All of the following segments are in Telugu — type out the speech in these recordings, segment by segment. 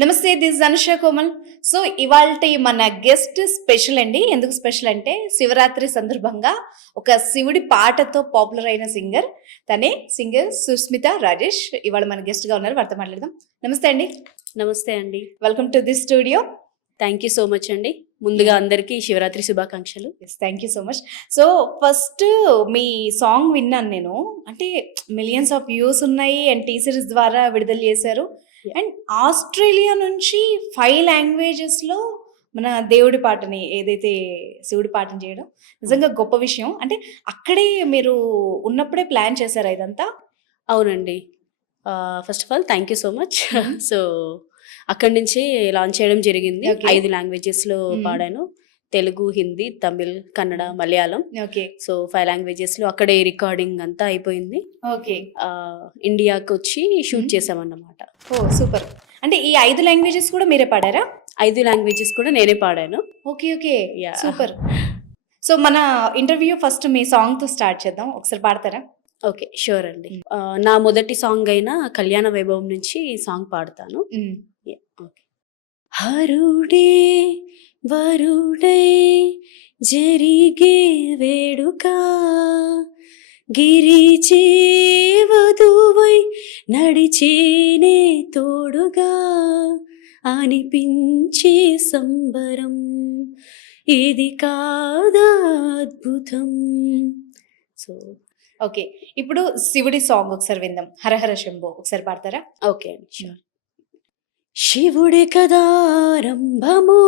నమస్తే, this is Anusha Komal. So ఇవాల్టి మన గెస్ట్ స్పెషల్ అండి. ఎందుకు స్పెషల్ అంటే శివరాత్రి సందర్భంగా ఒక శివుడి పాటతో పాపులర్ అయిన సింగర్ తనే సింగర్ సుస్మిత రాజేష్ ఇవాళ మన గెస్ట్ గా ఉన్నారు. వారితో మాట్లాడదాం. నమస్తే అండి. నమస్తే అండి. Welcome to this studio. Thank you so much అండి. ముందుగా అందరికీ శివరాత్రి శుభాకాంక్షలు. Thank you so much. So first me song విన్నాను నేను. అంటే మిలియన్స్ ఆఫ్ వ్యూస్ ఉన్నాయి అండ్ టీ సిరీస్ ద్వారా విడుదల చేశారు. అండ్ ఆస్ట్రేలియా నుంచి 5 లాంగ్వేజెస్ లో మన దేవుడి పాటని ఏదైతే శివుడి పాటని చేయడం నిజంగా గొప్ప విషయం. అంటే అక్కడే మీరు ఉన్నప్పుడే ప్లాన్ చేశారా ఇదంతా? అవునండి. First of all thank you so much. So అక్కడి నుంచి లాంచ్ చేయడం జరిగింది. Okay. 5 లాంగ్వేజెస్లో పాడాను. తెలుగు, హిందీ, తమిళ్, కన్నడ, మలయాళం. ఓకే సో 5 లాంగ్వేజెస్లో అక్కడే రికార్డింగ్ అంతా అయిపోయింది. ఓకే ఇండియాకి వచ్చి షూట్ చేసామన్నమాట. ఓ సూపర్. అంటే ఈ 5 లాంగ్వేజెస్ కూడా మీరే పాడారా? 5 లాంగ్వేజెస్ కూడా నేనే పాడాను. Okay okay Yeah. Super. So మన ఇంటర్వ్యూ ఫస్ట్ మీ సాంగ్ తో స్టార్ట్ చేద్దాం. ఒకసారి పాడతారా? ఓకే, షూర్ అండి. నా మొదటి సాంగ్ అయిన కళ్యాణ వైభవం నుంచి ఈ సాంగ్ పాడతాను. ఓకే. హరుడే వరుడై జరిగే వేడుక, గిరిచే వధువై నడిచేనే తోడుగా, అనిపించే సంబరం ఇది కాదా అద్భుతం. సో ఓకే, ఇప్పుడు శివుడి సాంగ్ ఒకసారి విందాం. హరహర శంభో ఒకసారి పాడతారా? ఓకే అండి, షూర్. శివుడే కదా ఆరంభము,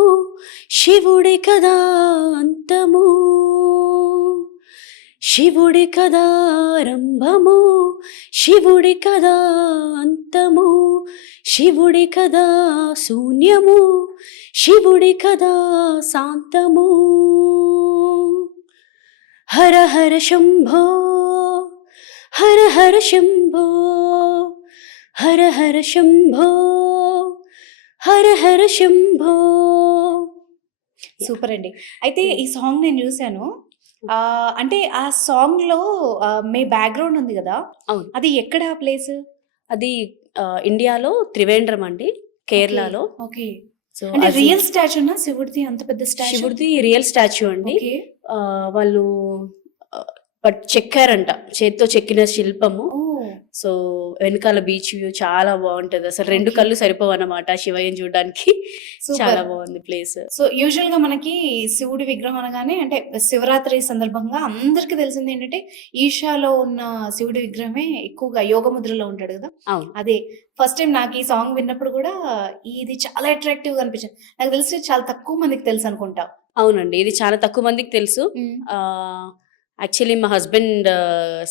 శివుడే కదా అంతము, శివుడే కదా ఆరంభము, శివుడే కదా అంతము, శివుడే కదా శూన్యము, శివుడే కదా శాంతము. హర హర శంభో, హర హర శంభో, హర హర శంభో, హర హర శంభో. సూపర్ అండి. అయితే ఈ సాంగ్ నేను చూశాను. అంటే ఆ సాంగ్ లో మీ బ్యాక్గ్రౌండ్ ఉంది కదా, అవును, అది ఎక్కడ ప్లేస్? అది ఇండియాలో త్రివేంద్రం అండి, కేరళలో. ఓకే. సో అంటే అది రియల్ స్టాచ్యూనా శివుడిది? అంత పెద్ద స్టాచ్యూ? శివుడిది రియల్ స్టాచ్యూ అండి. ఓకే. వాళ్ళు చెక్కారంట, చేత్తో చెక్కిన శిల్పము. ఓ సో వెనకాల బీచ్ వ్యూ చాలా బాగుంటది. అసలు 2 Okay. కళ్ళు సరిపోవు అన్నమాట శివయ్యని చూడడానికి. Super. చాలా బాగుంది ప్లేస్. సో యూజువల్ గా మనకి శివుడి విగ్రహం అనగానే అంటే శివరాత్రి సందర్భంగా అందరికి తెలిసింది ఏంటంటే ఈషాలో ఉన్న శివుడి విగ్రహమే ఎక్కువగా యోగ ముద్రలో ఉంటాడు కదా. అవును, అదే ఫస్ట్ టైం నాకు ఈ సాంగ్ విన్నప్పుడు కూడా ఇది చాలా అట్రాక్టివ్ గా అనిపించింది. నాకు తెలిసి చాలా తక్కువ మందికి తెలుసు అనుకుంటా. అవునండి, ఇది చాలా తక్కువ మందికి తెలుసు. యాక్చువల్లీ మా హస్బెండ్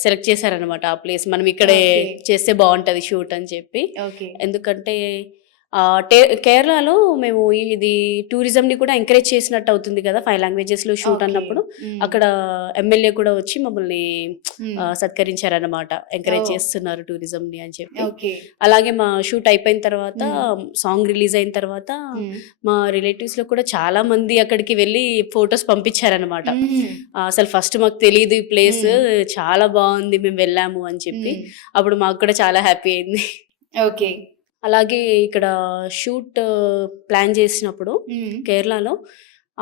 సెలెక్ట్ చేశారనమాట ఆ ప్లేస్. మనం ఇక్కడే Okay. చేస్తే బాగుంటది షూట్ అని చెప్పి. ఓకే. ఎందుకంటే కేరళలో మేము ఇది టూరిజం ని కూడా ఎంకరేజ్ చేసినట్టు అవుతుంది కదా 5 లాంగ్వేజెస్ లో షూట్ అన్నప్పుడు. అక్కడ ఎమ్మెల్యే కూడా వచ్చి మమ్మల్ని సత్కరించారనమాట. Encourage Oh. చేస్తున్నారు టూరిజం ని అని చెప్పి. ఓకే. అలాగే మా షూట్ అయిపోయిన తర్వాత, సాంగ్ రిలీజ్ అయిన తర్వాత మా రిలేటివ్స్ లో కూడా చాలా మంది అక్కడికి వెళ్ళి ఫొటోస్ పంపించారనమాట. అసలు ఫస్ట్ మాకు తెలియదు ఈ ప్లేస్, చాలా బాగుంది, మేము వెళ్ళాము అని చెప్పి. అప్పుడు మాకు కూడా చాలా హ్యాపీ అయింది. ఓకే. అలాగే ఇక్కడ షూట్ ప్లాన్ చేసినప్పుడు కేరళలో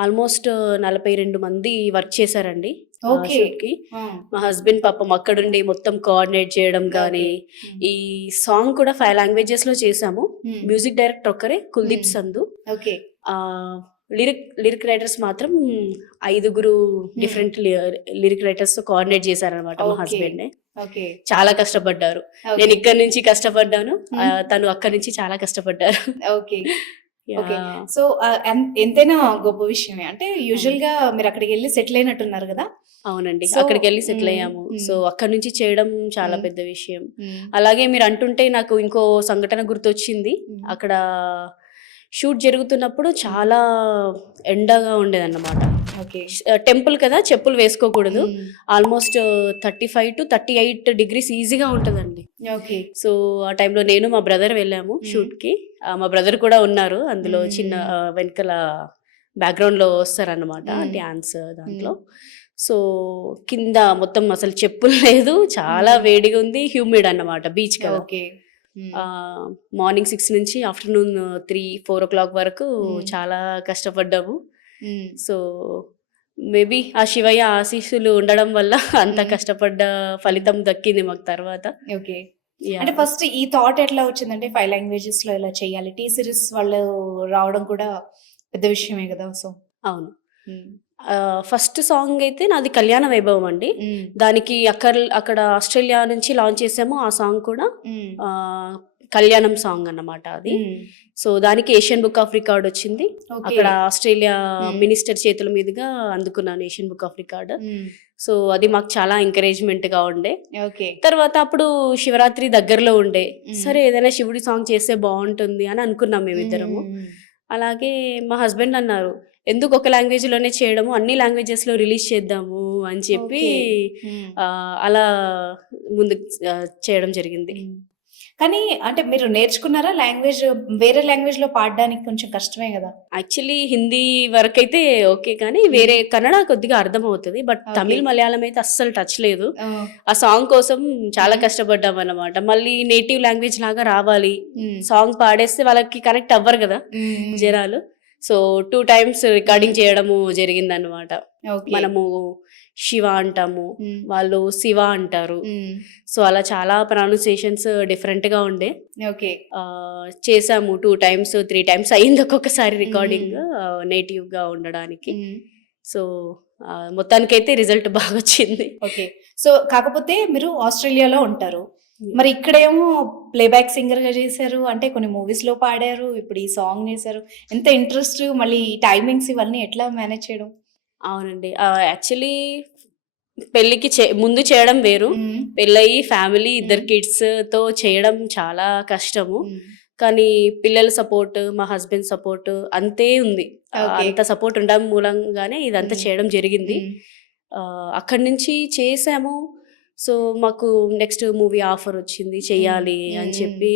ఆల్మోస్ట్ 42 మంది వర్క్ చేశారండి Okay. షూట్ కి. మా హస్బెండ్ పాపం అక్కడుండి మొత్తం కోఆర్డినేట్ చేయడం కానీ. ఈ సాంగ్ కూడా 5 లాంగ్వేజెస్ లో చేసాము. మ్యూజిక్ డైరెక్టర్ ఒక్కరే, Kuldeep Sandhu. Okay. Lyric writers మాత్రం 5 డిఫరెంట్ లిరిక్ రైటర్స్ తో కోఆర్డినేట్ చేశారనమాట మా Okay. హస్బెండ్. ఓకే. చాలా కష్టపడ్డారు. నేను ఇక్కడ నుంచి కష్టపడ్డాను, తను అక్కడి నుంచి చాలా కష్టపడ్డారు. ఓకే. ఓకే. Yeah. సో ఎంతైనా గొప్ప విషయమే. అంటే యూజువల్ గా మీరు అక్కడికి వెళ్ళి సెటిల్ అయినట్టున్నారు కదా. అవునండి, So, అక్కడికి వెళ్ళి సెటిల్ అయ్యాము. సో అక్కడి నుంచి చేయడం చాలా పెద్ద విషయం. అలాగే మీరు అంటుంటే నాకు ఇంకో సంఘటన గుర్తొచ్చింది. అక్కడ షూట్ జరుగుతున్నప్పుడు చాలా ఎండగా ఉండేదన్నమాట. ఓకే. టెంపుల్ కదా, చెప్పులు వేసుకోకూడదు. ఆల్మోస్ట్ 35 to 38 degrees ఈజీగా ఉంటుందండి. ఓకే. సో ఆ టైంలో నేను మా బ్రదర్ వెళ్ళాము షూట్ కి. మా బ్రదర్ కూడా ఉన్నారు అందులో. చిన్న వెనకాల బ్యాక్గ్రౌండ్ లో వస్తారన్నమాట డ్యాన్స్ దాంట్లో. సో కింద మొత్తం అసలు చెప్పులు లేదు, చాలా వేడిగా ఉంది, హ్యూమిడ్ అన్నమాట, బీచ్ కదా. ఓకే. మార్నింగ్ 6 నుంచి ఆఫ్టర్నూన్ 3-4 o'clock వరకు చాలా కష్టపడ్డాము. సో మేబీ ఆ శివయ్య ఆశీస్సులు ఉండడం వల్ల అంత కష్టపడ్డ ఫలితం దక్కింది మాకు తర్వాత. ఓకే. అంటే ఫస్ట్ ఈ థాట్ ఎట్లా వచ్చిందంటే 5 లాంగ్వేజెస్ లో ఇలా చేయాలి, టీ సిరీస్ వాళ్ళు రావడం కూడా పెద్ద విషయమే కదా. సో అవును. ఫస్ట్ సాంగ్ అయితే నాది కళ్యాణ వైభవం అండి. దానికి అక్కడ ఆస్ట్రేలియా నుంచి లాంచ్ చేసాము. ఆ సాంగ్ కూడా కళ్యాణం సాంగ్ అన్నమాట అది. సో దానికి ఏషియన్ బుక్ ఆఫ్ రికార్డ్ వచ్చింది. అక్కడ ఆస్ట్రేలియా మినిస్టర్ చేతుల మీదుగా అందుకున్నాను Asian book of record. So అది మాకు చాలా ఎంకరేజ్మెంట్ గా ఉండే. తర్వాత అప్పుడు శివరాత్రి దగ్గరలో ఉండే, సరే ఏదైనా శివుడి సాంగ్ చేస్తే బాగుంటుంది అని అనుకున్నాం మేమిద్దరము. అలాగే మా హస్బెండ్ అన్నారు, ఎందుకు ఒక లాంగ్వేజ్ లోనే చేయడము, అన్ని లాంగ్వేజెస్ లో రిలీజ్ చేద్దాము అని చెప్పి అలా ముందు చేయడం జరిగింది. కానీ అంటే మీరు నేర్చుకున్నారా లాంగ్వేజ్? వేరే లాంగ్వేజ్ లో పాడడానికి కొంచెం కష్టమే కదా. యాక్చువల్లీ హిందీ వరకైతే ఓకే, కానీ వేరే కన్నడ కొద్దిగా అర్థం అవుతుంది. బట్ తమిళ్ మలయాళం అయితే అస్సలు టచ్ లేదు. ఆ సాంగ్ కోసం చాలా కష్టపడ్డాం అన్నమాట. మళ్ళీ నేటివ్ లాంగ్వేజ్ లాగా రావాలి, సాంగ్ పాడేస్తే వాళ్ళకి కనెక్ట్ అవ్వరు కదా జనాలు. సో 2 times రికార్డింగ్ చేయడము జరిగింది అనమాట. మనము శివ అంటాము, వాళ్ళు శివ అంటారు. సో అలా చాలా ప్రొనౌన్సియేషన్స్ డిఫరెంట్ గా ఉండే. చేసాము 2 times 3 times అయింది ఒక్కొక్కసారి రికార్డింగ్ నేటివ్ గా ఉండడానికి. సో మొత్తానికైతే రిజల్ట్ బాగా వచ్చింది. ఓకే. సో కాకపోతే మీరు ఆస్ట్రేలియాలో ఉంటారు, మరి ఇక్కడేమో ప్లేబ్యాక్ సింగర్ గా చేశారు, అంటే కొన్ని మూవీస్ లో పాడారు, ఇప్పుడు ఈ సాంగ్ చేశారు. ఎంత ఇంట్రెస్ట్, మళ్ళీ టైమింగ్స్ ఇవన్నీ ఎట్లా మేనేజ్ చేయడం? అవునండి, యాక్చువల్లీ పెళ్ళికి ముందు చేయడం వేరు, పెళ్ళయి ఫ్యామిలీ 2 kids తో చేయడం చాలా కష్టము. కానీ పిల్లల సపోర్ట్, మా హస్బెండ్ సపోర్ట్ అంతే ఉంది. అంత సపోర్ట్ ఉండడం మూలంగానే ఇదంతా చేయడం జరిగింది. అక్కడి నుంచి చేసాము. సో మాకు నెక్స్ట్ మూవీ ఆఫర్ వచ్చింది, చెయ్యాలి అని చెప్పి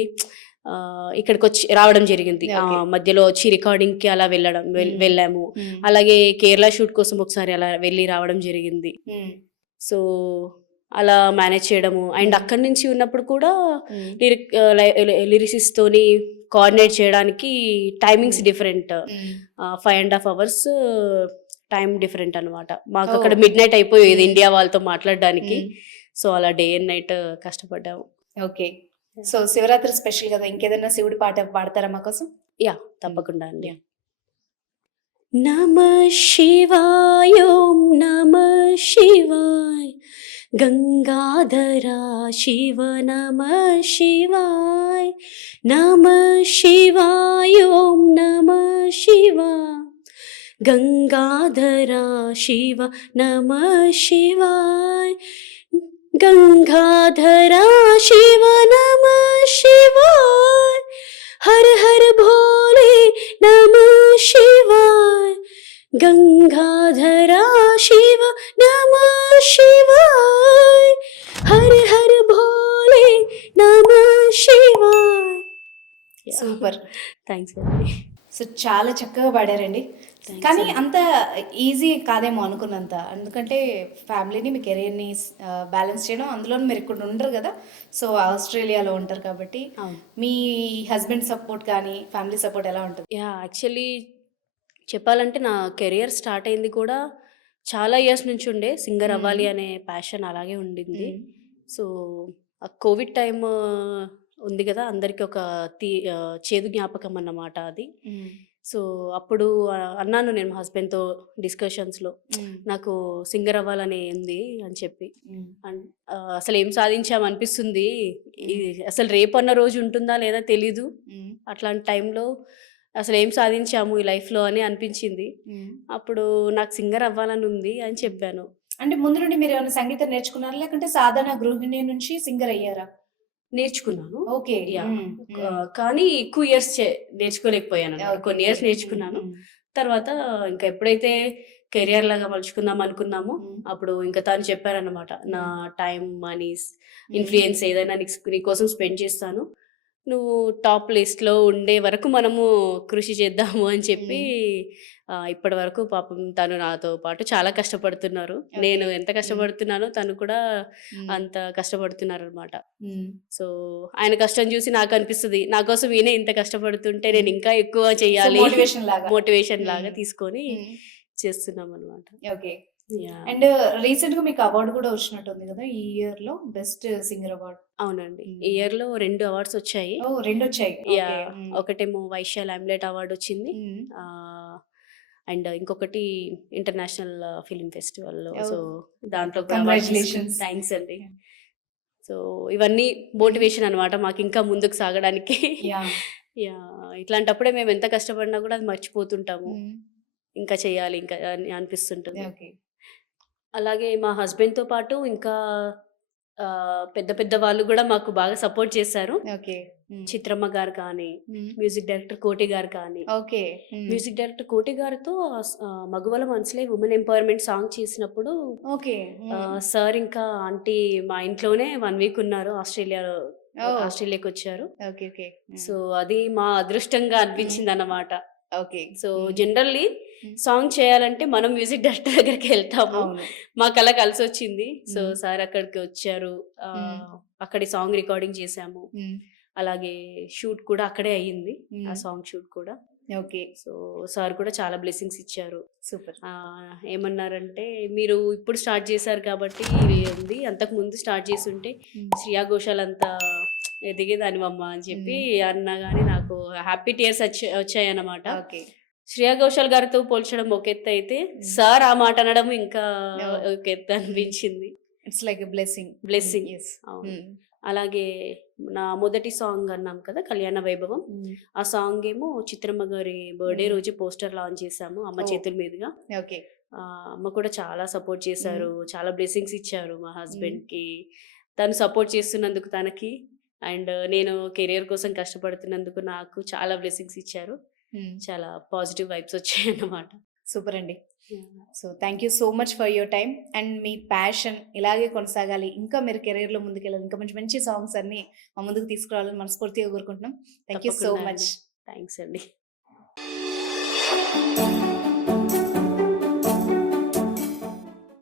ఇక్కడికి వచ్చి రావడం జరిగింది. మధ్యలో వచ్చి రికార్డింగ్ కి అలా వెళ్ళాము. అలాగే కేరళ షూట్ కోసం ఒకసారి అలా వెళ్ళి రావడం జరిగింది. సో అలా మేనేజ్ చేయడము. అండ్ అక్కడి నుంచి ఉన్నప్పుడు కూడా లిరిసిస్ట్ తోని కోఆర్డినేట్ చేయడానికి timings different, 5.5 hours time different అనమాట. మాకు అక్కడ మిడ్ నైట్ అయిపోయేది ఇండియా వాళ్ళతో మాట్లాడడానికి. సో అలా డే అండ్ నైట్ కష్టపడ్డాము. ఓకే. సో శివరాత్రి స్పెషల్ కదా, ఇంకేదైనా శివుడి పాట పాడతారా మా కోసం? యా, తప్పకుండా అండి. నమః శివాయ, ఓం నమః శివాయ, గంగాధరా శివ నమః శివాయ, నమః శివాయ, ఓం నమః శివాయ, గంగాధరా శివ నమః శివాయ, గంగాధరా శివ నమః శివాయ, హర హర భోలే నమః శివాయ, గంగాధరా శివ నమః శివాయ, హర హర భోలే నమః శివాయ. సూపర్, థ్యాంక్స్ అండి. సో చాలా చక్కగా పాడారండి. కానీ అంత ఈజీ కాదేమో అనుకున్నంత, ఎందుకంటే ఫ్యామిలీని, మీ కెరీర్ని బ్యాలెన్స్ చేయడం, అందులో మీరు ఇక్కడ ఉండరు కదా, సో ఆస్ట్రేలియాలో ఉంటారు కాబట్టి మీ హస్బెండ్ సపోర్ట్ కానీ ఫ్యామిలీ సపోర్ట్ ఎలా ఉంటుంది? యా, యాక్చువల్లీ చెప్పాలంటే నా కెరియర్ స్టార్ట్ అయింది కూడా చాలా ఇయర్స్ నుంచి ఉండే, సింగర్ అవ్వాలి అనే ప్యాషన్ అలాగే ఉండింది. సో ఆ కోవిడ్ టైం ఉంది కదా, అందరికి ఒక చేదు జ్ఞాపకం అన్నమాట అది. సో అప్పుడు అన్నాను నేను మా హస్బెండ్తో డిస్కషన్స్లో, నాకు సింగర్ అవ్వాలని ఉంది అని చెప్పి. అసలు ఏం సాధించాము అనిపిస్తుంది, అసలు రేపు అన్న రోజు ఉంటుందా లేదా తెలీదు, అట్లాంటి టైంలో అసలు ఏం సాధించాము ఈ లైఫ్లో అని అనిపించింది. అప్పుడు నాకు సింగర్ అవ్వాలని ఉంది అని చెప్పాను. అంటే ముందు నుండి మీరు ఏమైనా సంగీతం నేర్చుకున్నారా, లేకుంటే సాధారణ గృహిణి నుంచి సింగర్ అయ్యారా? నేర్చుకున్నాను. ఓకే. కానీ ఎక్కువ ఇయర్స్ నేర్చుకోలేకపోయాను. కొన్ని ఇయర్స్ నేర్చుకున్నాను. తర్వాత ఇంకా ఎప్పుడైతే కెరియర్ లాగా మలుచుకుందాం అనుకున్నామో అప్పుడు ఇంకా తను చెప్పారనమాట, నా టైం, మనీ, ఇన్ఫ్లుయెన్స్ ఏదైనా నీ కోసం స్పెండ్ చేస్తాను, నువ్వు టాప్ లిస్ట్‌లో ఉండే వరకు మనము కృషి చేద్దాము అని చెప్పి ఇప్పటి వరకు పాపం తను నాతో పాటు చాలా కష్టపడుతున్నారు. ఓకే. నేను ఎంత కష్టపడుతున్నానో తను కూడా హ్మ్. అంత కష్టపడుతున్నారనమాట. హ్మ్. సో, ఆయన కష్టం చూసి నాకనిపిస్తది. నా కోసం ఈయనే ఇంత కష్టపడుతుంటే నేను ఇంకా ఎక్కువ సో, చెయ్యాలి. మోటివేషన్ లాగా. మోటివేషన్ లాగా హ్మ్. తీసుకొని హ్మ్. చేస్తున్నామనమాట. ఓకే. యాహ్! అండ్ రీసెంట్‌గా మీకు అవార్డ్ కూడా వచ్చినట్టుంది కదా! ఈ ఇయర్‌లో బెస్ట్ సింగర్ అవార్డ్. అవునండి. ఈ హ్మ్. ఇయర్‌లో 2 అవార్డ్స్ వచ్చాయి. ఓహ్! 2 వచ్చాయి. ఓకే. యాహ్! హ్మ్. ఒకటేమో వైశ్య లామ్లెట్ అవార్డ్ వచ్చింది. హ్మ్. అండ్ ఇంకొకటి ఇంటర్నేషనల్ ఫిల్మ్ ఫెస్టివల్‌లో. సో, ఓహ్! దాంట్లో కూడా అవార్డ్ కంగ్రాచ్యులేషన్స్. థాంక్స్ అండి. సో, ఇవన్నీ మోటివేషన్ అనమాట మాకింకా ముందుకు సాగడానికి. యాహ్! యాహ్! ఇట్లాంటప్పుడే మేము ఎంత కష్టపడినా కూడా అది మర్చిపోతుంటాము. హ్మ్. ఇంకా చేయాలి ఇంకా అని అనిపిస్తుంటుంది. ఓకే. అలాగే మా హస్బెండ్‌తో పాటు ఇంకా పెద్ద పెద్ద వాళ్ళు గూడా మాకు బాగా సపోర్ట్ చేశారు. ఓకే. హ్మ్. చిత్రమ్మ గారు కానీ, హ్మ్. మ్యూజిక్ డైరెక్టర్ కోటి గారు కానీ. ఓకే. హ్మ్. మ్యూజిక్ డైరెక్టర్ కోటి గారితో 'మగువల మనసులే' వుమెన్ ఎంపవర్‌మెంట్ సాంగ్ చేసినప్పుడు ఓకే. హ్మ్. సార్ ఇంకా ఆంటీ మా ఇంట్లోనే 1 వీక్ ఉన్నారు. ఓహ్! ఆస్ట్రేలియాకొచ్చారు. ఓకే. ఓకే. హ్మ్. సో, అది మా అదృష్టంగా హ్మ్. అనిపించిందన్నమాట. ఓకే. సో, హ్మ్. జనరల్లీ హ్మ్. సాంగ్ చేయాలంటే మనం మ్యూజిక్ డైరెక్టర్ దగ్గరికెళ్తాము. అవును. మాకలా కలిసొచ్చింది. సో, హ్మ్. సార్ అక్కడికి వచ్చారు. హ్మ్. అక్కడే సాంగ్ రికార్డింగ్ చేశాము. హ్మ్. అలాగే షూట్ కూడా అక్కడే అయ్యింది. ఆ హ్మ్. సాంగ్ షూట్ కూడా. ఓకే. సో, సార్ కూడా చాలా బ్లెస్సింగ్స్ ఇచ్చారు. సూపర్. ఏమన్నారంటే, "మీరు ఇప్పుడు స్టార్ట్ చేశారు కాబట్టి ఇది ఉంది. అంతకుముందు స్టార్ట్ చేసుంటే హ్మ్. శ్రేయా ఘోషాల్ అంత ఎదిగేదానివమ్మా" అని చెప్పి హ్మ్. అన్నా గానీ నాకు హ్యాపీ టీయర్స్ వచ్చాయన్నమాట. ఓకే. శ్రేయా ఘోషాల్ గారితో పోల్చడం ఒక ఎత్తయితే, హ్మ్. సార్ ఆ మాట అనడం ఇంకా ఓహ్! ఒక ఎత్తు హ్మ్. అనిపించింది. It's like a blessing. Blessing. Yes. అవును. హ్మ్. అలాగే నా మొదటి సాంగ్ అన్నాం కదా! 'కళ్యాణ వైభవం.' హ్మ్. ఆ సాంగ్ ఏమో చిత్రమ్మ గారి బర్త్‌డే హ్మ్. రోజు పోస్టర్ లాంచ్ చేశాము అమ్మ ఓహ్! చేతుల మీదుగా. ఓకే. అమ్మ కూడా చాలా సపోర్ట్ హ్మ్. చేశారు. చాలా బ్లెస్సింగ్స్ ఇచ్చారు మా హ్మ్. హస్బెండ్‌కి. తను సపోర్ట్ చేస్తున్నందుకు తనకి, అండ్ నేను కెరియర్ కోసం కష్టపడుతున్నందుకు నాకు చాలా బ్లెస్సింగ్స్ ఇచ్చారు. హ్మ్. చాలా పాజిటివ్ వైబ్స్ వచ్చాయన్నమాట. సూపర్ అండి. Yeah! So, thank you so much for your time. And మీ ప్యాషన్ ఇలాగే కొనసాగాలి. ఇంకా మీరు కెరియర్‌లో ముందుకెళ్ళాలి. ఇంకా మంచి మంచి సాంగ్స్ అన్నీ మా ముందుకు తీసుకురావాలని మనస్ఫూర్తిగా కోరుకుంటున్నాం. థాంక్ యూ సో తప్పకుండా మచ్. అండి. థాంక్స్ అండి.